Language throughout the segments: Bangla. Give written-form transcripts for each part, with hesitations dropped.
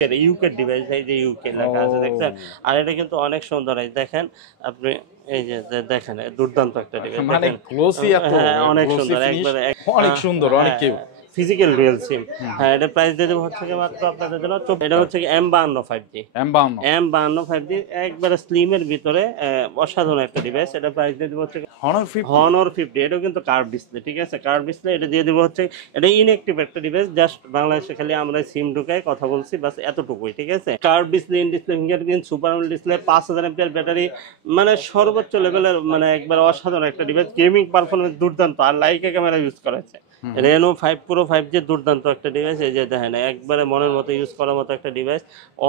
ইউকে ডিভাইস, এই যে ইউকে লেখা আছে দেখছেন। আর এটা কিন্তু অনেক সুন্দর, এই দেখেন আপনি, এই যে দেখেন দুর্দান্ত একটা ডিভাইস মানে দেখেন। গ্লোসি এত হ্যাঁ অনেক গ্লোসি সুন্দর, ফিনিশ, একবারে অনেক সুন্দর, অনেক কিউট। ফিজিক্যাল রিয়েল সিম। হ্যাঁ এটা প্রাইস দিয়ে দেবো হচ্ছে কি মাত্র আপনাদের জন্য, এটা হচ্ছে কি M52 5G। M52 M52 5G একবারে স্লিমের ভিতরে অসাধারণ একটা ডিভাইস। এটা প্রাইস দিয়ে দেবো হচ্ছে Honor 50। Honor 50। এটাও কিন্তু কার্ভ ডিসপ্লে, ঠিক আছে, কার্ভ ডিসপ্লে। এটা দিয়ে দেবো হচ্ছে, এটা ইনঅ্যাক্টিভ একটা ডিভাইস, জাস্ট বাংলাদেশে খালি আমরা সিম ঢুকাই কথা বলছি বাস, এতটুকুই, ঠিক আছে। Curve display, in display, fingerprint, super AMOLED display, 5000 MPR battery, মানে সর্বোচ্চ লেভেলের, মানে একবার অসাধারণ একটা ডিভাইস। গেমিং পারফরমেন্স দুর্দান্ত, আর লাইকা ক্যামেরা ইউজ করা হয়েছে। Reno 5 Pro 5G দুর্দান্ত একটা ডিভাইস, এই যে দেখেন একবারে মনের মতো ইউজ করার মতো একটা ডিভাইস,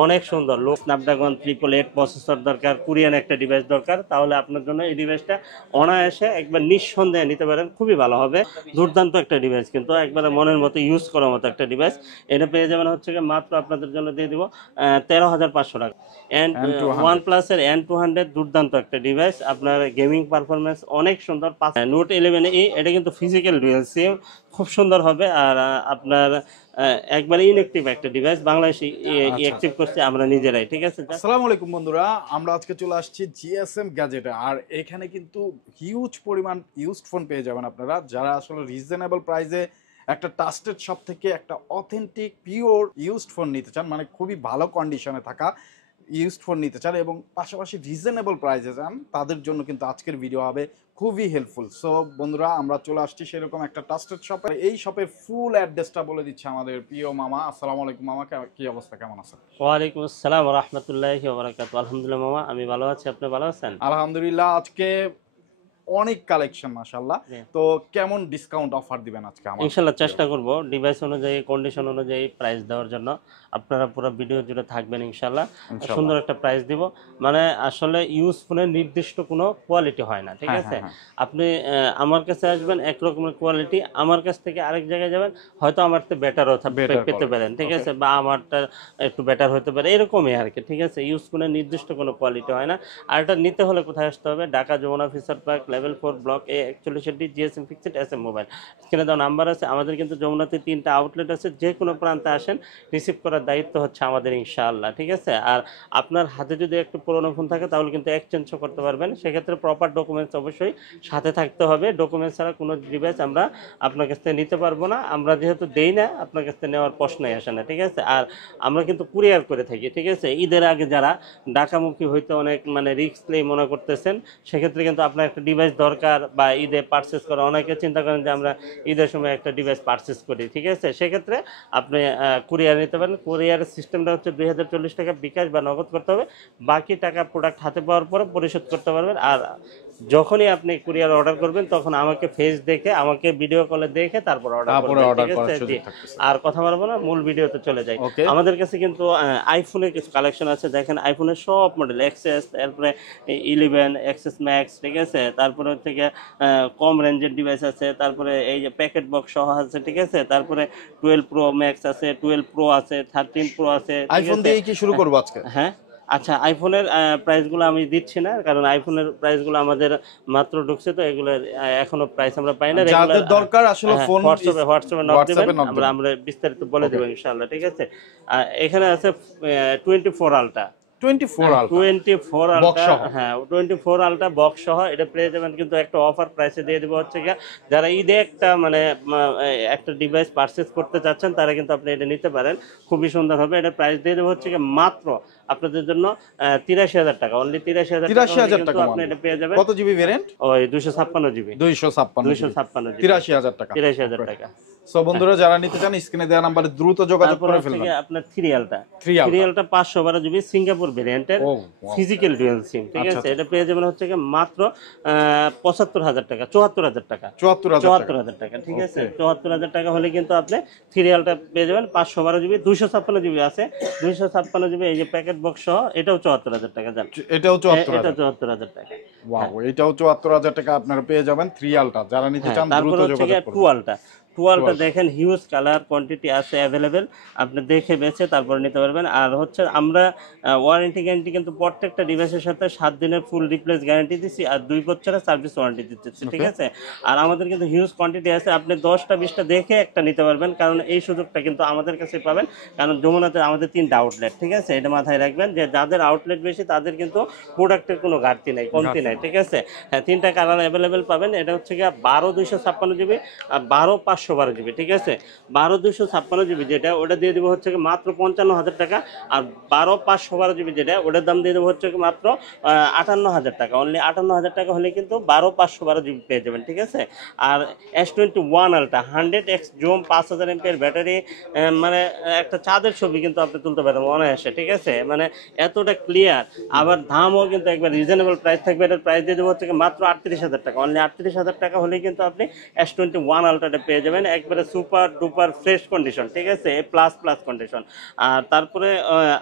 অনেক সুন্দর। লো স্ন্যাপড্রাগন 888 প্রসেসর দরকার, কোরিয়ান একটা ডিভাইস দরকার, তাহলে আপনার জন্য এই ডিভাইসটা অনায়াসে একবার নিঃসন্দেহে নিতে পারেন, খুবই ভালো হবে। দুর্দান্ত একটা ডিভাইস, কিন্তু একবারে মনের মতো ইউজ করার মতো একটা ডিভাইস। এটা পেয়ে যাবেন হচ্ছে কি মাত্র আপনাদের জন্য দিয়ে দিব 13,500 টাকা। এন্ড OnePlus এর N200 দুর্দান্ত একটা ডিভাইস, আপনার গেমিং পারফরমেন্স অনেক সুন্দর। নোট 11E, এটা কিন্তু ফিজিক্যাল ডুয়াল সিম, খুব সুন্দর হবে। আর আপনার একবারে ইনঅ্যাক্টিভ একটা ডিভাইস, বাংলাদেশে অ্যাক্টিভ করছে আমরা নিজেরাই, ঠিক আছে। আসসালামু আলাইকুম বন্ধুরা, আমরা আজকে চলে আসছি জিএসএম গ্যাজেটে। আর এখানে কিন্তু হিউজ পরিমাণ ইউজড ফোন পেয়ে যাবেন আপনারা, যারা আসলে রিজনেবল প্রাইসে একটা ট্রাস্টেড শপ থেকে একটা অথেন্টিক পিওর ইউজড ফোন নিতে চান, মানে খুবই ভালো কন্ডিশনে থাকা ইউজড ফোন নিতে চান এবং পাশাপাশি রিজনেবল প্রাইসে চান, তাদের জন্য কিন্তু আজকের ভিডিও হবে খুবই হেল্পফুল। সো বন্ধুরা, আমরা চলে আসছি সেরকম একটা ট্রাস্টেড শপে। এই শপের ফুল অ্যাড্রেসটা বলে দিচ্ছে আমাদের প্রিয় মামা। আসসালামু আলাইকুম মামা, কি অবস্থা, কেমন আছেন? ওয়ালাইকুম আসসালাম ওয়া রাহমাতুল্লাহি ওয়া বারাকাতুহু। আলহামদুলিল্লাহ মামা, আমি ভালো আছি, আপনি ভালো আছেন? আলহামদুলিল্লাহ। আজকে অনেক কালেকশন মাশাআল্লাহ। তো কেমন ডিসকাউন্ট অফার দিবেন আজকে? ইনশাআল্লাহ চেষ্টা করব ডিভাইস অনুযায়ী, কন্ডিশন অনুযায়ী প্রাইস দেওয়ার জন্য। আপনারা পুরো ভিডিও জুড়ে থাকবেন ইনশাআল্লাহ, সুন্দর একটা প্রাইস দিব। মানে আসলে ইউজ ফোনের নির্দিষ্ট কোনো কোয়ালিটি হয় না, ঠিক আছে। আপনি আমার কাছে আসবেন এক রকমের কোয়ালিটি, আমার কাছ থেকে আরেক জায়গায় যাবেন, হয়তো আমার থেকে বেটারও পেতে পারেন, ঠিক আছে, বা আমারটা একটু বেটার হতে পারে, এরকমই আর কি, ঠিক আছে। ইউজ ফোনের নির্দিষ্ট কোনো কোয়ালিটি হয় না। আর এটা নিতে হলে কোথায় আসতে হবে? Dhaka Jamuna future park, level 4, block A 41D, GSM fixed SM mobile. এখানে দেওয়া নাম্বার আছে। আমাদের কিন্তু যমুনাতে 3টা আউটলেট আছে, যে কোনো প্রান্তে আসেন, রিসিভ করার দায়িত্ব হচ্ছে আমাদের ইনশাআল্লাহ, ঠিক আছে। আর আপনার হাতে যদি একটু পুরোনো ফোন থাকে তাহলে কিন্তু এক্সচেঞ্জও করতে পারবেন, সেক্ষেত্রে প্রপার ডকুমেন্টস অবশ্যই সাথে থাকতে হবে। ডকুমেন্টস ছাড়া কোনো ডিভাইস আমরা আপনার কাছ থেকে নিতে পারবো না, আমরা যেহেতু দেই না, আপনার কাছ থেকে নেওয়ার প্রশ্নই আসে না, ঠিক আছে। আর আমরা কিন্তু কুরিয়ার করে থাকি, ঠিক আছে। ঈদের আগে যারা ঢাকামুখী হইতে অনেক মানে রিস্ক নেই মনে করতেছেন, সেক্ষেত্রে কিন্তু আপনার একটা ডিভাইস দরকার, বা ঈদে পারচেস করা, অনেকে চিন্তা করেন যে আমরা ঈদের সময় একটা ডিভাইস পারচেস করি, ঠিক আছে, সেক্ষেত্রে আপনি কুরিয়ার নিতে পারেন। কুরিয়ারের সিস্টেমটা হচ্ছে 2040 টাকা বিকাশ বা নগদ করতে হবে, বাকি টাকা প্রোডাক্ট হাতে পাওয়ার পরে পরিশোধ করতে পারবেন। আর যখনই আপনি কুরিয়ার অর্ডার করবেন তখন আমাকে ফেস দেখে, আমাকে ভিডিও কলে দেখে তারপর অর্ডার করবেন, ঠিক আছে। আর কথা বলবো না, মূল ভিডিওতে চলে যাই। আমাদের কাছে কিন্তু আইফোনের কিছু কালেকশন আছে, দেখেন আইফোনের সব মডেল, এক্সএস, তারপরে 11, এক্সএস ম্যাক্স, ঠিক আছে, তারপরে হচ্ছে কম রেঞ্জের ডিভাইস আছে, তারপরে এই যে প্যাকেট বক্স সহ আছে, ঠিক আছে, তারপরে 12 প্রো ম্যাক্স আছে, 12 প্রো আছে, 13 প্রো আছে। আইফোন দিয়ে কি শুরু করব আজকে? হ্যাঁ আচ্ছা, আইফোনের প্রাইসগুলো আমি দিচ্ছি না, কারণ আইফোনের প্রাইসগুলো আমাদের মাত্র ঢুকছে, তো এগুলোর এখনো প্রাইস আমরা পাই না। যাদের দরকার আসলে ফোন হোয়াটসঅ্যাপে নক দিবেন, আমরা বিস্তারিত বলে দেব ইনশাআল্লাহ, ঠিক আছে। এখানে আছে 24 আলট্রা, 24 আলট্রা, হ্যাঁ 24 আলট্রা বক্স সহ এটা পেয়ে যাবেন কিন্তু একটা অফার প্রাইসে দিয়ে দেবো হচ্ছে গিয়ে, যারা ঈদে একটা মানে একটা ডিভাইস পারচেস করতে চাচ্ছেন তারা কিন্তু আপনি এটা নিতে পারেন, খুবই সুন্দর হবে। এটা প্রাইস দিয়ে দেবো হচ্ছে গিয়ে মাত্র আপনাদের জন্য 83,000 টাকা, অনলি 83,000 টাকা আপনি এটা পেয়ে যাবেন। কত জিবি ভেরিয়েন্ট? ওই 256 জিবি, 256 জিবি, 83,000 টাকা, 83,000 টাকা। সো বন্ধুরা, যারা নিতে চান স্ক্রিনে দেওয়া নম্বরে দ্রুত যোগাযোগ করে ফেলুন। আপনার 3 512 জিবি সিঙ্গাপুর ভেরিয়েন্টের ফিজিক্যাল ডুয়াল সিম, ঠিক আছে। এটা পেয়ে যাবেন হচ্ছে মাত্র 75,000 টাকা, 74,000 টাকা, 74,000 টাকা, ঠিক আছে। 74,000 টাকা হলে কিন্তু আপনি 3 আলটা পেয়ে যাবেন 512 জিবি, 256 জিবি আছে, 256 জিবি এই যে প্যাকেট বক্স সহ, এটাও 74,000 টাকা। যান, এটাও 74,000 টাকা। ওয়াও, এটাও 74,000 টাকা আপনারা পেয়ে যাবেন 3 আলটা, যারা নিতে চান দ্রুত যোগাযোগ করুন। 2 আলটা, টুয়ালটা দেখেন, হিউজ কালার কোয়ান্টিটি আছে অ্যাভেলেবেল, আপনি দেখে বেছে তারপরে নিতে পারবেন। আর হচ্ছে আমরা ওয়ারেন্টি গ্যারান্টি কিন্তু প্রত্যেকটা ডিভাইসের সাথে 7 দিনের ফুল রিপ্লেস গ্যারান্টি দিচ্ছি, আর 2 বছরের সার্ভিস ওয়ারেন্টি দিচ্ছি, ঠিক আছে। আর আমাদের কিন্তু হিউজ কোয়ান্টিটি আছে, আপনি 10টা 20টা দেখে একটা নিতে পারবেন, কারণ এই সুযোগটা কিন্তু আমাদের কাছে পাবেন, কারণ যমুনাতে আমাদের 3টা আউটলেট, ঠিক আছে। এটা মাথায় রাখবেন যে যাদের আউটলেট বেশি তাদের কিন্তু প্রোডাক্টের কোনো ঘাটতি নাই, কমতি নাই, ঠিক আছে। হ্যাঁ, 3টা কালার অ্যাভেলেবেল পাবেন। এটা হচ্ছে গিয়ে 12/256 GB আর 12/512 GB, ঠিক আছে। 12/256 GB যেটা, ওটা দিয়ে দেবো হচ্ছে কি মাত্র 55,000 টাকা। আর 12/512 GB যেটা, ওটার দাম দিয়ে দেবো হচ্ছে কি মাত্র 58,000 টাকা। অনলি 58,000 টাকা হলে কিন্তু 12/512 GB পেয়ে যাবেন, ঠিক আছে। আর S21 ultra 100x zoom 5000 mAh battery, মানে একটা চাঁদের ছবি কিন্তু আপনি তুলতে পারেন অনায়াসে, ঠিক আছে। মানে এতটা ক্লিয়ার, আবার দামও কিন্তু একবার রিজনেবল প্রাইস থাকবে। এটার প্রাইস দিয়ে দেবো হচ্ছে কি মাত্র 38,000 টাকা। অনলি 38,000 টাকা হলেই কিন্তু আপনি S21 আলট্রাটা পেয়ে যাবেন, একবারে সুপার ডুপার ফ্রেশ কন্ডিশন, ঠিক আছে, প্লাস প্লাস কন্ডিশন। আর তারপরে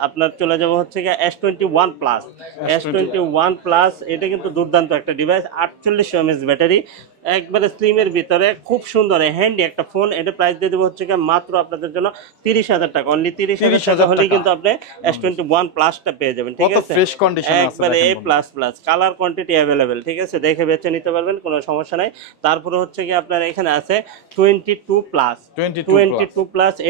আপনার চলে যাবো হচ্ছে কি S21 প্লাস। S21 প্লাস এটা কিন্তু দুর্দান্ত একটা ডিভাইস, 4800 mAh ব্যাটারি, একবারে স্লিমের ভিতরে খুব সুন্দর হ্যান্ডি একটা ফোন। এটা প্রাইস দিয়ে দেবো হচ্ছে কি মাত্র আপনাদের জন্য 30,000 টাকা। অনলি 30,000 টাকা হলেই কিন্তু আপনি S21 প্লাসটা পেয়ে যাবেন, ঠিক আছে। ফ্রেশ কন্ডিশন আছে, একবারে A++, কালার কোয়ান্টিটি অ্যাভেলেবেল, ঠিক আছে, দেখে বেছে নিতে পারবেন, কোনো সমস্যা নাই। তারপরে হচ্ছে কি আপনার এখানে আছে 22 প্লাস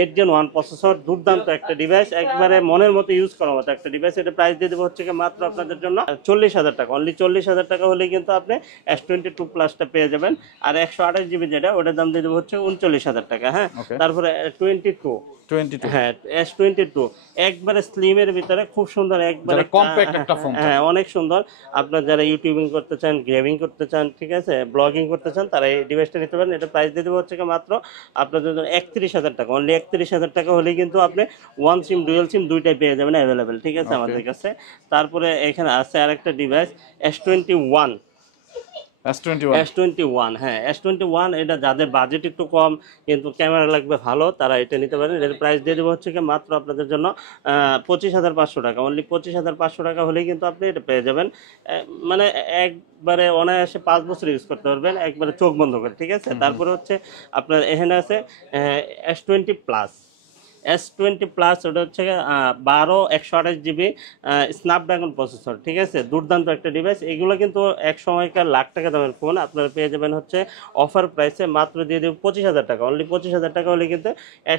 8 Gen 1 প্রসেসর, দুর্দান্ত একটা ডিভাইস, একবারে মনের মতো ইউজ করার মতো একটা ডিভাইস। এটা প্রাইস দিয়ে দেবো হচ্ছে কি মাত্র আপনাদের জন্য 40,000 টাকা। অনলি 40,000 টাকা হলেই কিন্তু আপনি S22 প্লাসটা পেয়ে যাবেন। আর 128 GB যেটা, ওটার দাম দিয়ে দেবো হচ্ছে 39,000 টাকা। হ্যাঁ, তারপরে 22, হ্যাঁ S22 একবারে স্লিমের ভিতরে খুব সুন্দর, একবারে কম্প্যাক্ট একটা ফোন। হ্যাঁ, অনেক সুন্দর। আপনার যারা ইউটিউবিং করতে চান, গেমিং করতে চান, ঠিক আছে, ব্লগিং করতে চান, তারা এই ডিভাইসটা নিতে পারেন। এটা প্রাইস দিয়ে দেবো হচ্ছে কি মাত্র আপনাদের জন্য 31,000 টাকা। অনলি 31,000 টাকা হলেই কিন্তু আপনি ওয়ান সিম ডুয়াল সিম দুইটাই পেয়ে যাবেন অ্যাভেলেবেল, ঠিক আছে, আমাদের কাছে। তারপরে এখানে আছে আরেকটা ডিভাইস S21। হ্যাঁ, S21 এটা যাদের বাজেট একটু কম কিন্তু ক্যামেরা লাগবে ভালো, তারা এটা নিতে পারেন। এর প্রাইস দিয়ে দেবো হচ্ছে কি মাত্র আপনাদের জন্য 25,500 টাকা। অনলি 25,500 টাকা হলেই কিন্তু আপনি এটা পেয়ে যাবেন, মানে একবারে অনায়াসে 5 বছর ইউজ করতে পারবেন, একবারে চোখ বন্ধ করে, ঠিক আছে। তারপরে হচ্ছে আপনার এখানে আছে S20 প্লাস। S20 প্লাস, ওটা হচ্ছে 128 GB স্ন্যাপড্রাগন প্রসেসর, ঠিক আছে, দুর্দান্ত একটা ডিভাইস। এগুলো কিন্তু এক সময়কার লাখ টাকা দামের ফোন, আপনারা পেয়ে যাবেন হচ্ছে অফার প্রাইসে মাত্র দিয়ে দেবো 25,000 টাকা। অনলি 25,000 টাকা হলে কিন্তু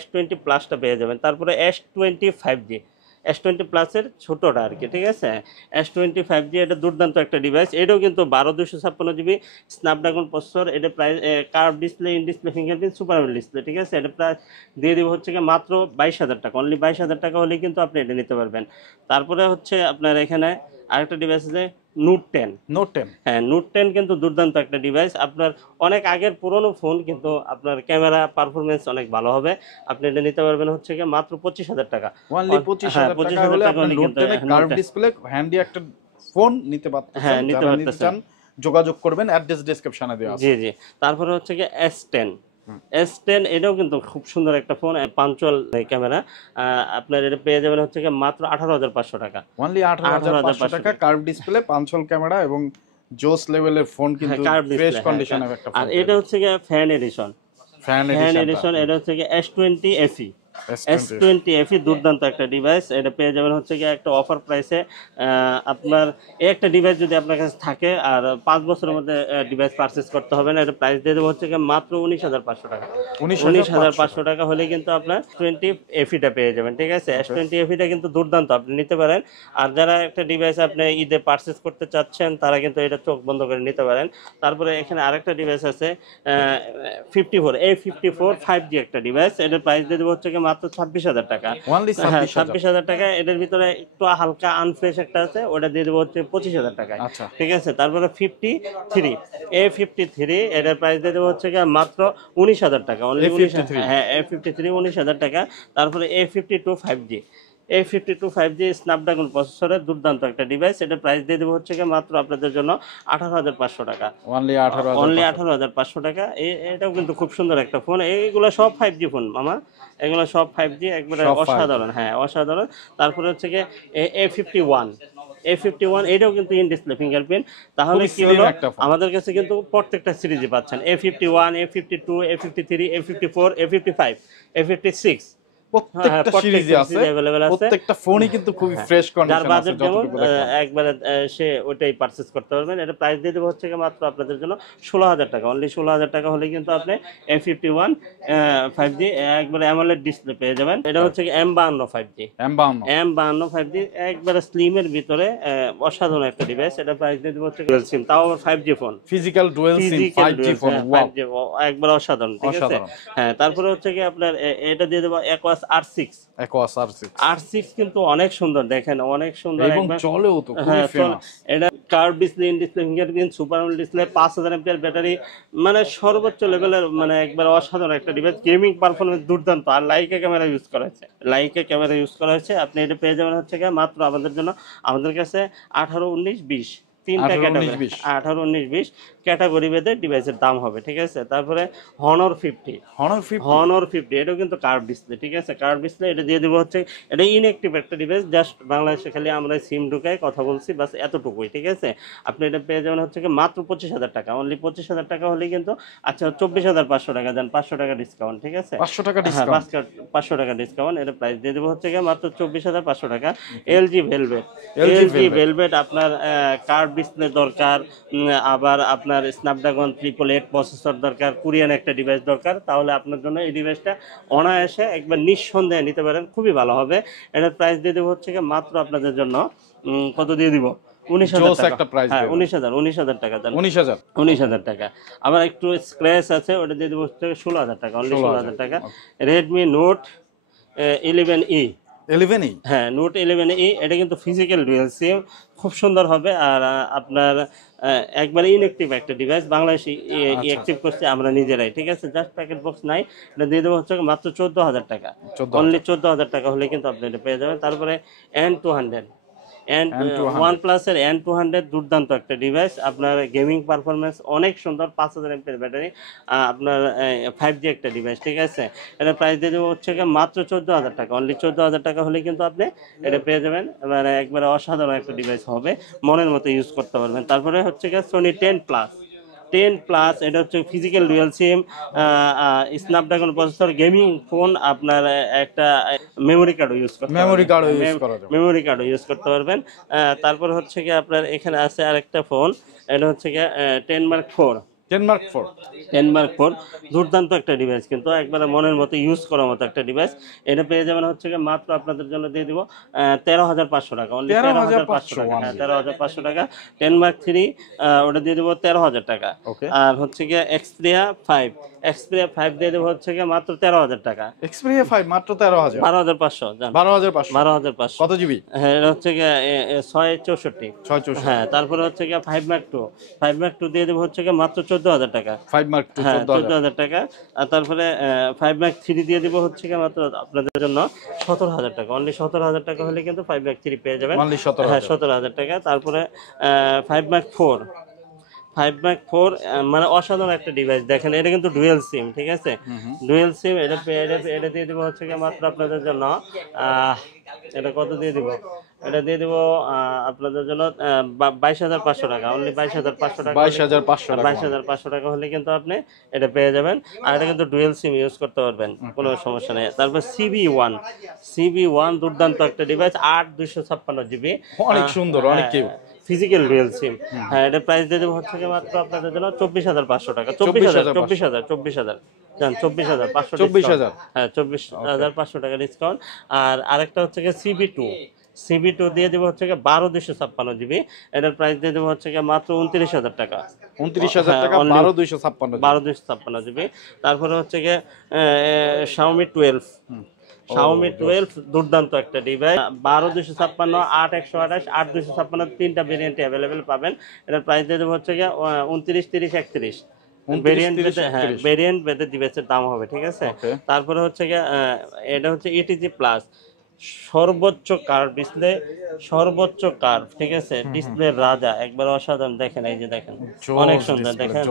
S20 প্লাসটা পেয়ে যাবেন। তারপরে S25G, S20 প্লাসের ছোটটা আর কি, ঠিক আছে। S25G এটা দুর্দান্ত একটা ডিভাইস, এটাও কিন্তু 12/256 GB স্ন্যাপড্রাগন প্রসেসর। এটা price curve display, in display fingerprint, super AMOLED display, ঠিক আছে। এটা প্রাইস দিয়ে দেবো হচ্ছে কি মাত্র 22,000 টাকা। অনলি 22,000 টাকা হলেই কিন্তু আপনি এটা নিতে পারবেন। তারপরে হচ্ছে আপনার এখানে আরেকটা ডিভাইস আছে নোট 10। হ্যাঁ, নোট 10 কিন্তু দুর্দান্ত একটা ডিভাইস, আপনার অনেক আগের পুরনো ফোন, কিন্তু আপনার ক্যামেরা পারফরমেন্স অনেক ভালো হবে। আপনি এটা নিতে পারবেন হচ্ছে কি মাত্র 25,000 টাকা। অনলি 25,000 টাকা হলে আপনি নোট 10 কার্ভ ডিসপ্লে হ্যান্ডি একটা ফোন নিতে পারতেছেন। হ্যাঁ, নিতে পারতেছেন, যোগাযোগ করবেন, অ্যাড্রেস ডেসক্রিপশনে দেওয়া আছে। জি জি। তারপরে হচ্ছে কি S10 এটাও কিন্তু খুব সুন্দর একটা ফোন, পাঞ্চুয়াল ক্যামেরা। আপনার এটা পেয়ে যাবেন হচ্ছে কি মাত্র 18,500 টাকা। অনলি 18,500 টাকা, কার্ভ ডিসপ্লে, পাঞ্চুয়াল ক্যামেরা এবং জোস লেভেলের ফোন, কিন্তু ফ্রেশ কন্ডিশনের একটা ফোন। আর এটা হচ্ছে কি ফ্যান এডিশন। এটা হচ্ছে কি S20 FE। S20 FE দুর্দান্ত একটা ডিভাইস, এটা পেয়ে যাবেন হচ্ছে কি একটা অফার প্রাইসে। আপনার এই একটা ডিভাইস যদি আপনার কাছে থাকে আর 5 বছরের মধ্যে ডিভাইস পারচেজ করতে হবে না, এটা প্রাইস দিয়ে দেবো হচ্ছে কি মাত্র 19,500 টাকা। 19,500 টাকা হলে কিন্তু আপনার 20 FE-টা পেয়ে যাবেন, ঠিক আছে। S20 FE-টা কিন্তু দুর্দান্ত, আপনি নিতে পারেন। আর যারা একটা ডিভাইস আপনি ঈদে পারচেজ করতে চাচ্ছেন, তারা কিন্তু এটা চোখ বন্ধ করে নিতে পারেন। তারপরে এখানে আরেকটা ডিভাইস আছে 54 5G একটা ডিভাইস, এটার প্রাইস দিয়ে দেবো হচ্ছে কি মাত্র 26,000 টাকা। 26,000 টাকা। এটার ভিতরে একটু হালকা আনফ্রেশ একটা আছে, ওটা দিয়ে দেবো হচ্ছে 25,000 টাকায়, ঠিক আছে। তারপরে 53 এটার প্রাইস দিয়ে দেবো হচ্ছে মাত্র 19,000 টাকা। অনলি 19,000, হ্যাঁ, A53 19,000 টাকা। তারপরে A52 5G স্ন্যাপড্রাগন প্রসেসরের দুর্দান্ত একটা ডিভাইস, এটা প্রাইস দিয়ে দেবো হচ্ছে মাত্র আপনাদের জন্য 18,500 টাকা। অনলি 18,500 টাকা। এটাও কিন্তু খুব সুন্দর একটা ফোন। এইগুলো সব 5G ফোন মামা, এগুলো সব 5G, একবারে অসাধারণ, হ্যাঁ অসাধারণ। তারপরে হচ্ছে কি A51 A51, এটাও কিন্তু ইন ডিসপ্লে ফিঙ্গারপ্রিন্ট। তাহলে খুবই কি slim হলো, একটা ফোন। আমাদের কাছে কিন্তু প্রত্যেকটা সিরিজে পাচ্ছেন A51, A52, A53, A54, A55, A56। হ্যাঁ, প্রত্যেকটা সিরিজে প্রত্যেকটা আছে, সিরিজ অ্যাভেলেবেল আছে। প্রত্যেকটা ফোনই কিন্তু খুবই হ্যাঁ, ফ্রেশ যার কন্ডিশন আছে বাজেট যেমন যতটুকু দেখলাম। একবারে সে ওইটাই পারচেজ করতে পারবেন। এটা প্রাইস দিয়ে দেবো হচ্ছে গিয়ে মাত্র আপনাদের জন্য 16,000 টাকা। অনলি 16,000 টাকা হলে কিন্তু আপনি A51 5G একবারে অ্যামোলেড ডিসপ্লে পেয়ে যাবেন। এটা হচ্ছে কি M52 5G। M52 M52 5G একবারে স্লিমের ভিতরে অসাধারণ একটা ডিভাইস। এটা প্রাইস দিয়ে দেবো হচ্ছে ডুয়াল সিম, তাও আবার 5G phone. Physical dual SIM physical 5G dual phone, SIM, wow 5G একবার অসাধারণ, ঠিক আছে। অসাধারণ। হ্যাঁ, তারপরে হচ্ছে কি আপনার এটা দিয়ে দেবো Aquos R6। Aquos R6 R6 কিন্তু অনেক সুন্দর, দেখেন অনেক সুন্দর এবং একবার। চলেও তো খুবই হ্যাঁ, ফেমাস। এটা curve display, in display fingerprint, super AMOLED display, 5000 MPR battery, মানে সর্বোচ্চ লেভেলের, মানে একবার অসাধারণ একটা ডিভাইস। গেমিং পারফরমেন্স দুর্দান্ত। আর লাইকা ক্যামেরা ইউজ করা হয়েছে, লাইকা ক্যামেরা ইউজ করা হয়েছে। আপনি এটা পেয়ে যাবেন হচ্ছে গিয়ে মাত্র আমাদের জন্য, আমাদের কাছে 18, 19, 20 তিনটা 18, 19, ক্যাটাগরি, 20 18, 19, 20 ক্যাটাগরি ভেদে ডিভাইসের দাম হবে, ঠিক আছে। তারপরে Honor 50, Honor 50 Honor 50 এটাও কিন্তু কার্ভ ডিসপ্লে, ঠিক আছে। কার্ভ ডিসপ্লে এটা দিয়ে দেবো হচ্ছে, এটা ইনঅ্যাক্টিভ একটা ডিভাইস, জাস্ট বাংলাদেশে খালি আমরা সিম ঢুকাই কথা বলছি বাস, এতটুকুই, ঠিক আছে। আপনি এটা পেয়ে যাবেন হচ্ছে কি মাত্র 25,000 টাকা। অনলি 25,000 টাকা হলেই কিন্তু, আচ্ছা 24,500 টাকা দেন, 500 টাকা ডিসকাউন্ট, ঠিক আছে। 500 টাকা হ্যাঁ, ডিসকাউন্ট। 500 টাকা ডিসকাউন্ট। এটা প্রাইস দিয়ে দেবো হচ্ছে কি মাত্র 24,500 টাকা। LG velvet, LG LG Velvet। Velvet আপনার কার্ভ ডিসপ্লে দরকার, আবার আপনার স্ন্যাপড্রাগন 888 প্রসেসর দরকার, কোরিয়ান একটা ডিভাইস দরকার, তাহলে আপনার জন্য এই ডিভাইসটা অনায়াসে একবার নিঃসন্দেহে নিতে পারেন, খুবই ভালো হবে। এটার প্রাইস দিয়ে দেবো হচ্ছে কি মাত্র আপনাদের জন্য কত দিয়ে দিব, 19,000 জোস টাকা। একটা প্রাইস হ্যাঁ, দিয়ে 19,000 টাকা দেন, 19,000 19,000 টাকা। আবার একটু স্ক্র্যাচ আছে, ওটা দিয়ে দেবো হচ্ছে 16,000 টাকা, অনলি 16,000 টাকা। রেডমি নোট 11E, 11ই হ্যাঁ নোট 11E, এটা কিন্তু ফিজিক্যাল ডুয়াল সিম, খুব সুন্দর হবে। আর আপনার একবারে ইনঅ্যাক্টিভ একটা ডিভাইস, বাংলাদেশে অ্যাক্টিভ করছে আমরা নিজেরাই, ঠিক আছে। জাস্ট প্যাকেট বক্স নাই, এটা দিয়ে দেবো হচ্ছে মাত্র 14,000 টাকা। 14,000 অনলি 14,000 টাকা হলে কিন্তু আপনি এটা পেয়ে যাবেন। তারপরে N200, N200 OnePlus-এর N200 দুর্দান্ত একটা ডিভাইস, আপনার গেমিং পারফরমেন্স অনেক সুন্দর, 5000 এমপিএর ব্যাটারি, আপনার 5G একটা ডিভাইস, ঠিক আছে। এটা প্রাইস দিয়ে দেবো হচ্ছে গিয়ে মাত্র 14,000 টাকা। অনলি 14,000 টাকা হলে কিন্তু আপনি এটা পেয়ে যাবেন, মানে একবারে অসাধারণ একটা ডিভাইস হবে, মনের মতো ইউজ করতে পারবেন। তারপরে হচ্ছে গিয়ে Sony 10 প্লাস, এটা হচ্ছে ফিজিক্যাল ডুয়াল সিম, স্ন্যাপড্রাগন প্রসেসর, গেমিং ফোন, আপনার একটা মেমোরি কার্ডও ইউজ করতে মেমোরি পারবেন। কার্ডও ইউজ করা যাবে। মেমোরি কার্ডও ইউজ করতে পারবেন। তারপর হচ্ছে কি আপনার এখানে আছে আরেকটা ফোন, এটা হচ্ছে কি 10 Mark 4, 10 Mark 4 10 Mark 4 দুর্দান্ত একটা ডিভাইস, কিন্তু একবারে মনের মতো ইউজ করার মতো একটা ডিভাইস। এটা পেয়ে যাবেন হচ্ছে কি মাত্র আপনাদের জন্য দিয়ে দিব 13,500 টাকা। অনলি 13,500 টাকা, হ্যাঁ 13,500 টাকা। 10 Mark 3 ওটা দিয়ে দেবো 13,000 টাকা। ওকে। আর হচ্ছে কি Xperia 5 দিয়ে দেবো হচ্ছে কি মাত্র 13,000 টাকা। Xperia 5 মাত্র 13,000 12,500 জান, 12,500 12,500 কত জিবি? হ্যাঁ, এটা হচ্ছে কি 664। 664 হ্যাঁ, তারপরে হচ্ছে কি 5 Mark 2 দিয়ে দেবো হচ্ছে কি মাত্র 14,000 টাকা। 5 Mark 2 হ্যাঁ, 14,000 14,000 টাকা। আর তারপরে 5 Mark 3 দিয়ে দিব হচ্ছে কি মাত্র আপনাদের জন্য 17,000 টাকা। অনলি 17,000 টাকা হলে কিন্তু 5 Mark 3 পেয়ে যাবেন। Only 17,000 হ্যাঁ, 17,000 টাকা। তারপরে 5 Mark 4, মানে অসাধারণ একটা ডিভাইস, দেখেন এটা কিন্তু ডুয়েল সিম, ঠিক আছে। ডুয়েল সিম, এটা দিয়ে দিব হচ্ছে কি মাত্র আপনাদের জন্য এটা কত দিয়ে দিব, এটা দিয়ে দিব আপনাদের জন্য 22,500 টাকা। অনলি 22,500 টাকা, 22,500 টাকা 22,500 টাকা হলে কিন্তু আপনি এটা পেয়ে যাবেন। আর এটা কিন্তু ডুয়েল সিম ইউজ করতে পারবেন, কোনো সমস্যা নেই। তারপর CB1 দুর্দান্ত একটা ডিভাইস, 8/256 GB, অনেক সুন্দর, অনেক কিউট। ফিজিক্যাল ডুয়াল সিম। হ্যাঁ, এটা প্রাইস দিয়ে দেবো হচ্ছে কি মাত্র আপনাদের জন্য 24,500 টাকা। 24,000 জান, 24,500, 24,000 হ্যাঁ 24,500 টাকা ডিসকাউন্ট। আর আরেকটা হচ্ছে কি CB2 দিয়ে দেবো হচ্ছে কি 12/256 GB, এটার প্রাইস দিয়ে দেবো হচ্ছে কি মাত্র 29,000 টাকা। 29,000 টাকা, 12,256 12/256 GB। তারপরে হচ্ছে কি Xiaomi 12 দুর্দান্ত একটা ডিভাইস, 12/256, 8/128, 8/256 তিনটা ভেরিয়েন্ট অ্যাভেলেবেল পাবেন। এটার প্রাইস দিয়ে দেবো হচ্ছে গিয়ে 29, 30, 31 ভেরিয়েন্ট ভেদে, হ্যাঁ ভেরিয়েন্ট ভেদে ডিভাইসের দাম হবে, ঠিক আছে। তারপরে হচ্ছে গিয়ে এটা হচ্ছে ETG প্লাস, সর্বোচ্চ কার্ভ ডিসপ্লে, সর্বোচ্চ কার্ভ, ঠিক আছে, ডিসপ্লে রাজা, একবার অসাধারণ। দেখেন এই যে দেখেন, অনেক সুন্দর, দেখেন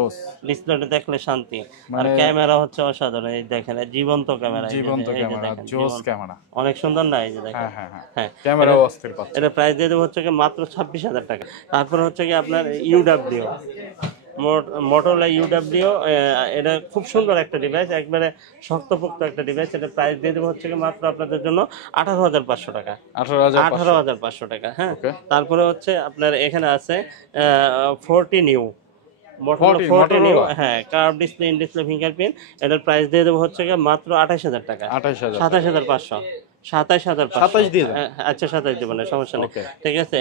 ডিসপ্লেটা দেখলে শান্তি। আর ক্যামেরা হচ্ছে অসাধারণ, এই দেখেন জীবন্ত ক্যামেরা, জীবন্ত এই যে ক্যামেরা, দেখেন জোস ক্যামেরা, অনেক সুন্দর না, এই যে দেখেন। হ্যাঁ হ্যাঁ হ্যাঁ, ক্যামেরাও অস্থির পাচ্ছে। এটা প্রাইস দিয়ে দেবো হচ্ছে কি মাত্র 26,000 টাকা। তারপরে হচ্ছে কি আপনার ইউডাব্লিউ, মোটরোলা ইউডাব্লিউ, এটা খুব সুন্দর একটা ডিভাইস, একবারে শক্তপোক্ত একটা ডিভাইস। এটা প্রাইস দিয়ে দেবো হচ্ছে কি মাত্র আপনাদের জন্য 18,500 টাকা। 18,500 টাকা, হ্যাঁ। তারপরে হচ্ছে আপনার এখানে আছে 40 নিউ, মোটরোলা 40 নিউ, হ্যাঁ, curve display, in display fingerprint. এটার প্রাইস দিয়ে দেবো হচ্ছে কি মাত্র 28,000 টাকা। 27,500, 27,500 দিয়ে দেন। আচ্ছা 27 দেবো না, সমস্যা নেই, ঠিক আছে।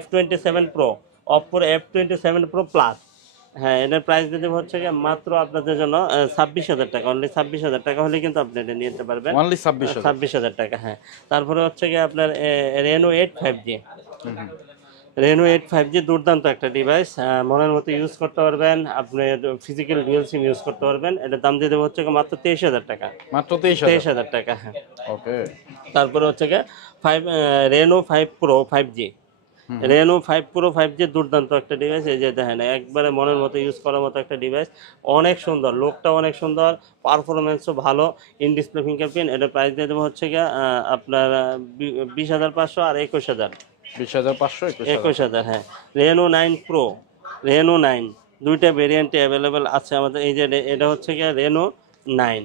F27 Pro, অপ্পোর F27 Pro plus, হ্যাঁ, এটার প্রাইস দিয়ে দেবো হচ্ছে কি মাত্র আপনাদের জন্য 26,000 টাকা। অনলি 26,000 টাকা হলে কিন্তু আপনি এটা নিতে পারবেন, অনলি 26,000 টাকা, হ্যাঁ। তারপরে হচ্ছে কি আপনার Reno 8 5G, Reno 8 5G দুর্দান্ত একটা ডিভাইস, মনের মতো ইউজ করতে পারবেন আপনি, ফিজিক্যাল ডুয়াল সিম ইউজ করতে পারবেন। এটার দাম দিয়ে দেবো হচ্ছে কি মাত্র 23,000 টাকা, মাত্র 23,000 টাকা, হ্যাঁ। ওকে। তারপরে হচ্ছে কি Reno 5 Pro 5G, Reno 5 Pro 5G দুর্দান্ত একটা ডিভাইস, এই যে দেখেন একবারে মনের মতো ইউজ করার মতো একটা ডিভাইস, অনেক সুন্দর, লোকটা অনেক সুন্দর, পারফরমেন্সও ভালো, ইন ডিসপ্লে ফিঙ্গারপ্রিন্ট। এটার প্রাইস দিয়ে দেবো হচ্ছে গিয়ে আপনার 20,500 আর 21,000, 21,000, হ্যাঁ। Reno 9 Pro, Reno 9, দুইটা ভেরিয়েন্টে অ্যাভেলেবেল আছে আমাদের। এই যে এটা হচ্ছে গিয়ে Reno 9,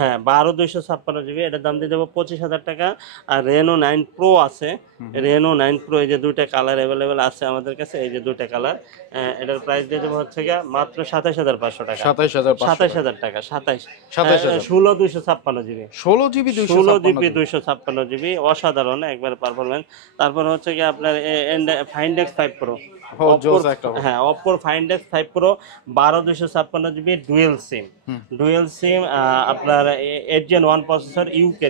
হ্যাঁ, 12/256 GB, এটার দাম দিয়ে দেবো 25,000 টাকা। আর Reno 9 Pro আছে, Reno 9 Pro, এই যে দুইটা কালার অ্যাভেলেবেল আছে আমাদের কাছে, এই যে দুইটা কালার। এটার প্রাইস দিয়ে দেবো হচ্ছে গিয়ে মাত্র 27,500 টাকা, 27,000 টাকা, 16/256 GB, 16/256 GB, অসাধারণ একবার পারফরমেন্স। তারপর হচ্ছে কি আপনার Find X5 Pro, হ্যাঁ, Oppo Find X5 Pro 12/256 GB, dual সিম, আপনার 8 Gen 1 প্রসেসর, ইউকে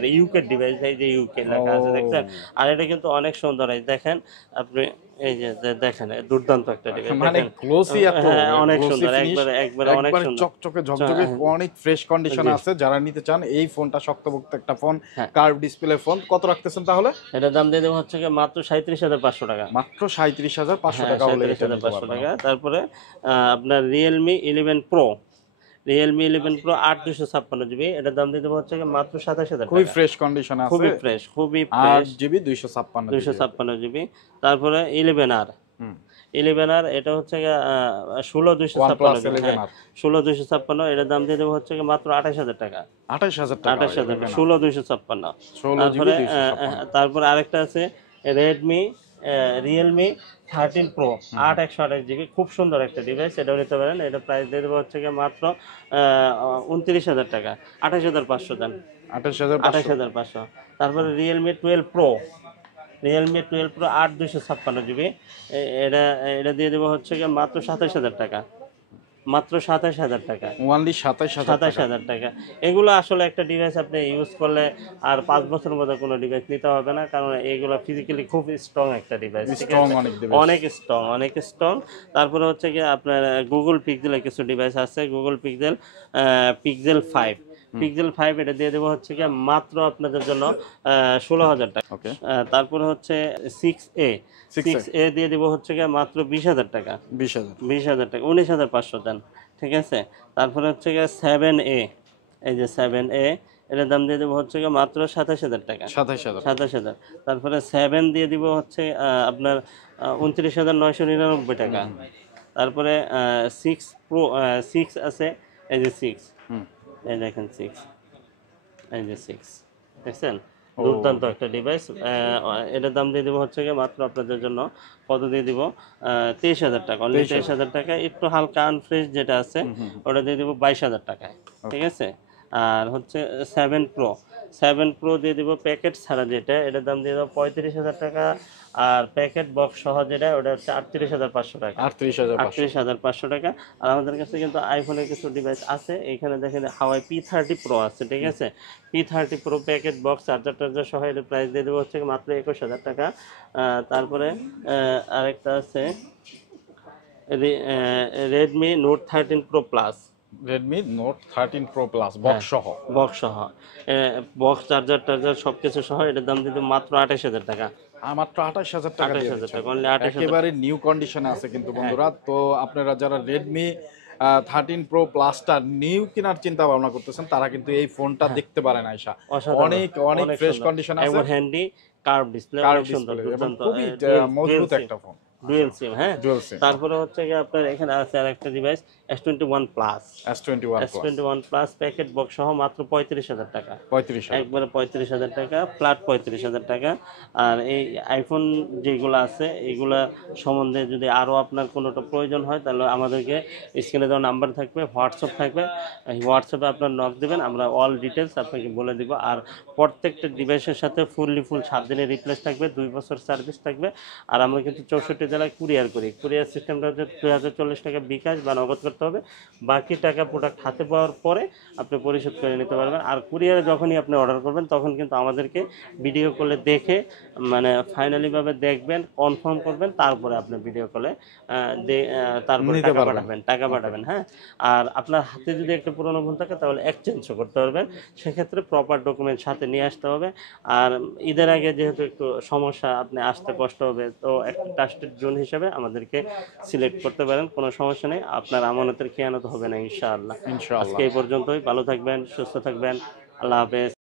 ডিভাইস, এই যে ইউকে লেখা আছে দেখছেন। আর এটা কিন্তু অনেক সুন্দর, এই দেখেন আপনি, এই যে দেখেন দুর্দান্ত একটা ডিভাইস, মানে গ্লোসি, এত অনেক সুন্দর, একবারে অনেক সুন্দর, চকচকে ঝকঝকে, অনেক ফ্রেশ কন্ডিশনে আছে। যারা নিতে চান এই ফোনটা, শক্তপোক্ত একটা ফোন, কার্ভ ডিসপ্লে ফোন, কত রাখতেছেন তাহলে? এটার দাম দিয়ে দেবো হচ্ছে কি মাত্র 37,500 টাকা, মাত্র 37,500 টাকা হলে 37,500 টাকা। তারপরে আপনার Realme 11 Pro, Realme 11 Pro 8/256 GB, এটার দাম দিয়ে দেবো হচ্ছে মাত্র 27,000 টাকা, খুবই ফ্রেশ কন্ডিশন আছে, খুবই ফ্রেশ 8GB 256GB। তারপরে 11R, এটা হচ্ছে 16/256, 16/256, এটার দাম দিয়ে দেবো হচ্ছে মাত্র 28,000 টাকা, 28,000 টাকা, 16/256। তারপরে আরেকটা আছে Realme 13 Pro 8/128GB, খুব সুন্দর একটা ডিভাইস, এটাও নিতে পারেন। এটা প্রাইস দিয়ে দেবো হচ্ছে মাত্র 29,000 টাকা, 28,500 দেন, 28,500। তারপরে Realme 12 Pro, 8/256GB, এটা দিয়ে দেবো হচ্ছে মাত্র 27,000 টাকা, মাত্র 27,000 টাকা, ওনলি 27,000 টাকা। এগুলো আসলে একটা ডিভাইস আপনি ইউজ করলে আর 5 বছরের মধ্যে কোনো ডিভাইস নিতে হবে না, কারণ এগুলো ফিজিক্যালি খুব স্ট্রং একটা ডিভাইস, অনেক স্ট্রং। তারপরে হচ্ছে কি আপনার গুগল পিক্সেলের কিছু ডিভাইস আছে, গুগল পিক্সেল 5, এটা দিয়ে দেবো হচ্ছে কি মাত্র আপনাদের জন্য 16,000 টাকা। তারপরে হচ্ছে 6A দিয়ে দেবো হচ্ছে কি মাত্র 20,000 টাকা, 20,000 টাকা, 19,500 দেন, ঠিক আছে। তারপরে হচ্ছে কি 7A, এই যে 7A, এটার দাম দিয়ে দেবো হচ্ছে মাত্র 27,000 টাকা, 27,000। তারপরে 7 দিয়ে দিব হচ্ছে আপনার 29,999 টাকা। তারপরে 6 Pro, 6 আছে, এই যে 6, এই দেখেন 6, এই যে 6, দেখছেন দুর্দান্ত একটা ডিভাইস। এটার দাম দিয়ে দিব হচ্ছে মাত্র আপনাদের জন্য কত দিয়ে দিব, 23,000 টাকা, অনলি 23,000 টাকা। একটু হালকা আনফ্রেশ যেটা আছে ওটা দিয়ে দিব 22,000 টাকায়, ঠিক আছে। আর হচ্ছে 7 Pro দিয়ে দিব প্যাকেট ছাড়া যেটা, এটার দাম দিয়ে দেবো 35,000 টাকা। আর প্যাকেট বক্স সহ যেটা, ওটা হচ্ছে 38,500 টাকা, 38,500 টাকা। আর আমাদের কাছে কিন্তু আইফোনের কিছু ডিভাইস আছে, এখানে দেখেন হাওয়াই P30 Pro আছে, ঠিক আছে। P30 Pro packet box, charger সহ এর প্রাইস দিয়ে দেবো হচ্ছে মাত্র 21,000 টাকা। তারপরে আরেকটা আছে Redmi Note 13 Pro Plus, Redmi note 13 pro plus box সহ। বক্স সহ, বক্স চার্জার টার্জার সবকিছু সহ এটার দাম দিতে মাত্র 28,000 টাকা। মাত্র 28,000 টাকা দিয়ে 28,000 দিচ্ছেন। টাকা, only 28,000। একেবারে নিউ কন্ডিশনে আছে কিন্তু বন্ধুরা। তো আপনারা যারা রেডমি 13 প্রো প্লাসটা নিউ কেনার চিন্তা ভাবনা করতেছেন তারা কিন্তু এই ফোনটা দেখতে পারেন আয়শা। অসাধারণ, অনেক অনেক ফ্রেশ কন্ডিশন আছে, একবার হ্যান্ডি, কার্ভ ডিসপ্লে, কার্ভ অনেক সুন্দর, ডিসপ্লে এবং দুর্দান্ত, খুবই মজবুত একটা ফোন। ডুয়েল সিম। হ্যাঁ, ডুয়াল সিম তারপরে হচ্ছে কি আপনার এখানে আছে আরেকটা device S21 plus. S21 plus S21 plus packet box সহ মাত্র 35,000 টাকা, 35,000। একবারে 35,000 টাকা, ফ্ল্যাট 35,000 টাকা। আর এই আইফোন যেগুলো আছে এগুলা সম্বন্ধে যদি আরও আপনার কোনোটা প্রয়োজন হয় তাহলে আমাদেরকে স্ক্রিনে দেওয়া নাম্বার থাকবে, হোয়াটসঅ্যাপ থাকবে, এই হোয়াটসঅ্যাপে আপনার নক দেবেন, আমরা অল ডিটেলস আপনাকে বলে দিব। আর প্রত্যেকটা ডিভাইসের সাথে ফুল 7 দিনের রিপ্লেস থাকবে, 2 বছর সার্ভিস থাকবে। আর আমরা কিন্তু 64 জেলায় কুরিয়ার করি। কুরিয়ার সিস্টেমটা হচ্ছে 2040 টাকা বিকাশ বা নগদ করতে হবে, বাকি টাকা প্রোডাক্ট হাতে পাওয়ার পরে আপনি পরিশোধ করে নিতে পারবেন। আর কুরিয়ারে যখনই আপনি অর্ডার করবেন তখন কিন্তু আমাদেরকে ভিডিও কলে দেখে মানে ফাইনালিভাবে দেখবেন, কনফার্ম করবেন, তারপরে আপনি ভিডিও কলে তারপরে নিতে টাকা পারবেন। পাঠাবেন। হ্যাঁ, আর আপনার হাতে যদি একটা পুরোনো ফোন থাকে তাহলে এক্সচেঞ্জও করতে পারবেন, সেক্ষেত্রে প্রপার ডকুমেন্ট সাথে নিয়ে আসতে হবে। আর ঈদের আগে যেহেতু একটু সমস্যা, আপনি আসতে কষ্ট হবে, তো একটা ট্রাস্টেড জোন হিসেবে আমাদেরকে সিলেক্ট করতে পারেন, কোনো সমস্যা নেই, আপনার আমানতের খেয়ানত হবে না ইনশাআল্লাহ। ইনশাআল্লাহ। আজকে এই পর্যন্তই, ভালো থাকবেন, সুস্থ থাকবেন, আল্লাহ হাফেজ।